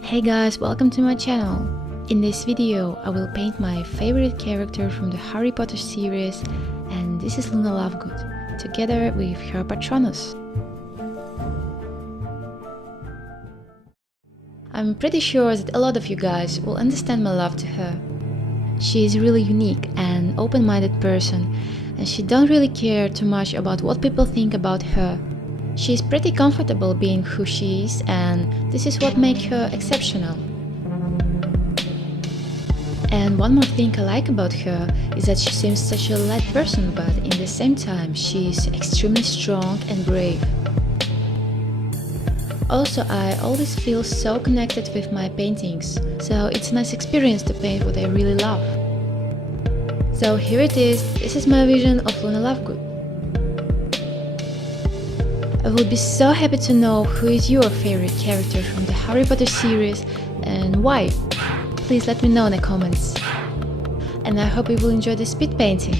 Hey guys, welcome to my channel. In this video I will paint my favorite character from the Harry Potter series, and this is Luna Lovegood, together with her Patronus. I'm pretty sure that a lot of you guys will understand my love to her. She is really unique and open-minded person, and she don't really care too much about what people think about her. She is pretty comfortable being who she is, and this is what makes her exceptional. And one more thing I like about her is that she seems such a light person, but in the same time she is extremely strong and brave. Also, I always feel so connected with my paintings, so it's a nice experience to paint what I really love. So here it is, this is my vision of Luna Lovegood. I would be so happy to know who is your favorite character from the Harry Potter series and why. Please let me know in the comments. And I hope you will enjoy the speed painting.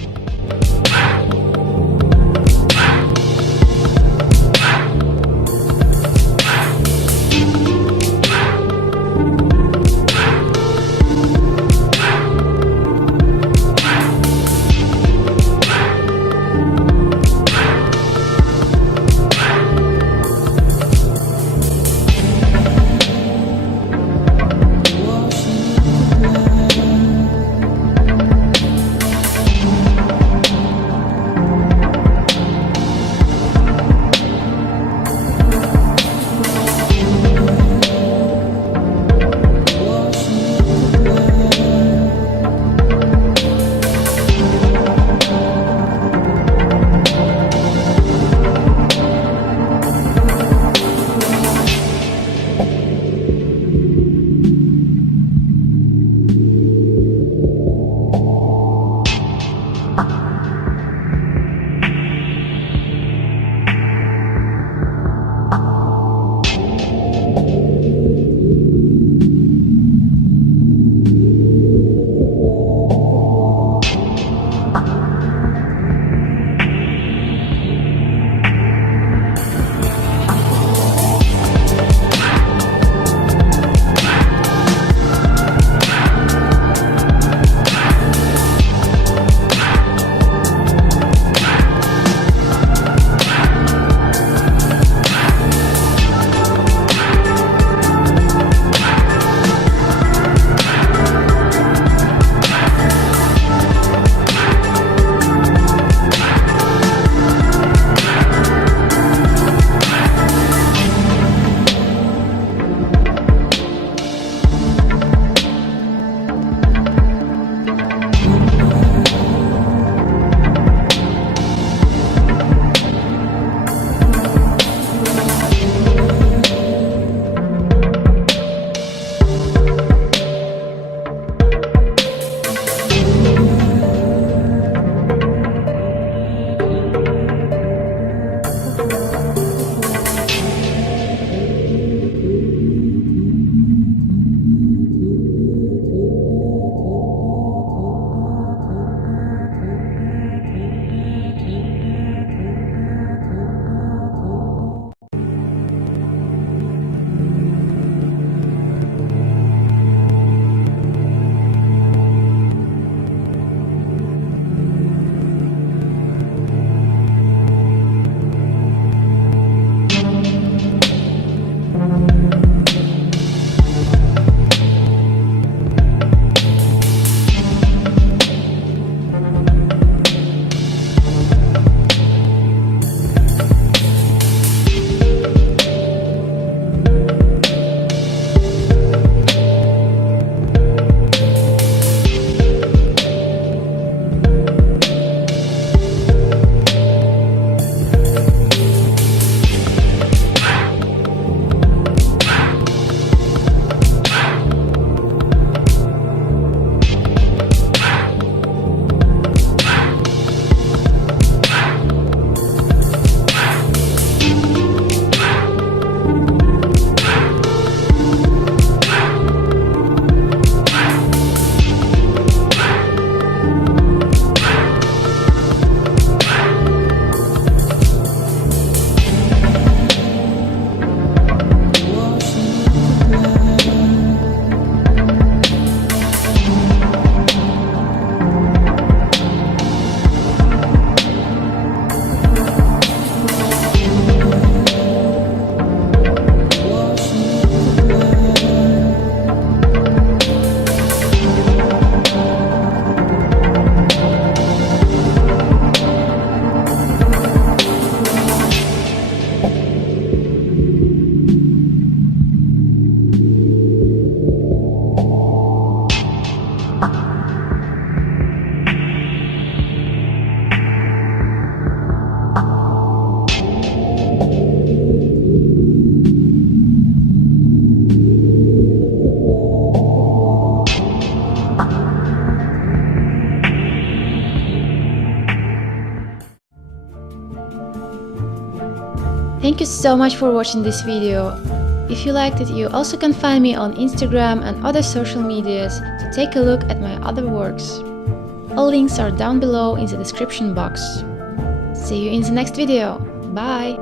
Thank you so much for watching this video. If you liked it, you also can find me on Instagram and other social medias to take a look at my other works. All links are down below in the description box. See you in the next video. Bye!